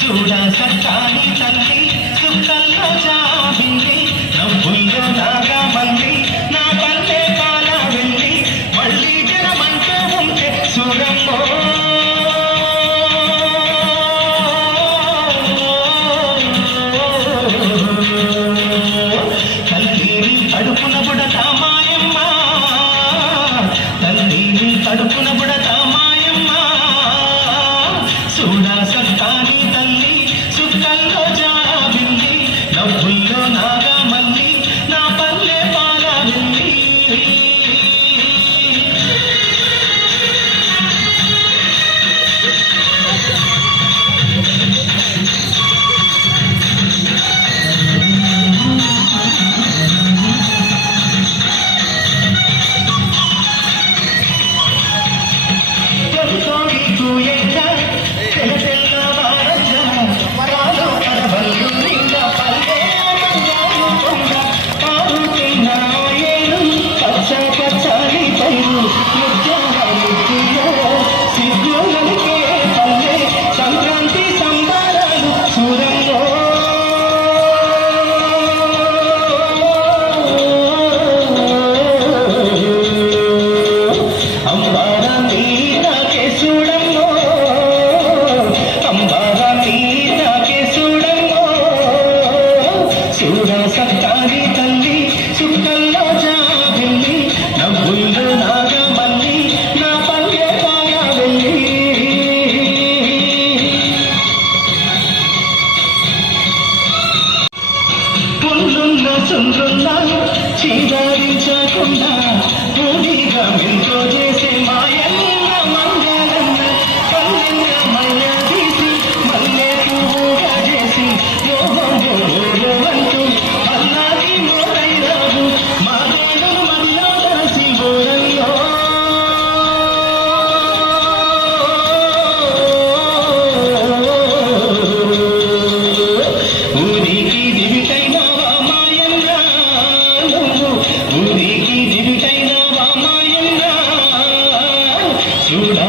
చూడా సత్తాని తల్లి సుక్కల్లో జాబిల్లి నవ్వుల్లో నాగా మల్లి నా పల్లె పాల వెళ్ళి మళ్ళీ జనమంటూ ఉంటే చూడమ్మో తల్లిని కడుపున బుడతా మాయమ్మ తల్లిని కడుపున బుడతా మాయమ్మ చూడా సత్తాని తల్లి సుక్కల్లో జాబిల్లి నవ్వుల్లో నాగా మల్లి నా పల్లె పాల వెళ్ళి సంక్రాంతి సంబరాలు చూడంలో అంబారా నీరాకే చూడంలో అంబారా నీరాకే చూడంలో చూడా సత్తాని తల్లి సుక్కల్లో జాబిల్లి నవ్వుల్లో నాగా మల్లి నా పల్లె పాల వెళ్ళి పుల్లున్న సుండ్రున్నా చీదారించకుండా పూడిగా మెంతో చేసే మాయన్న మంగళన్న పల్లెన్న మల్ల తీసి మల్లె పువ్వుగా చేసి అంటూ అల్లాకి మోరైరావు మా దేవుడు మల్లో కలిసి గోరల్లో ఊరికి దివిటైనవా మాయన్న నువ్వు ఊరికి దివిటైనవా మాయన్న చూడా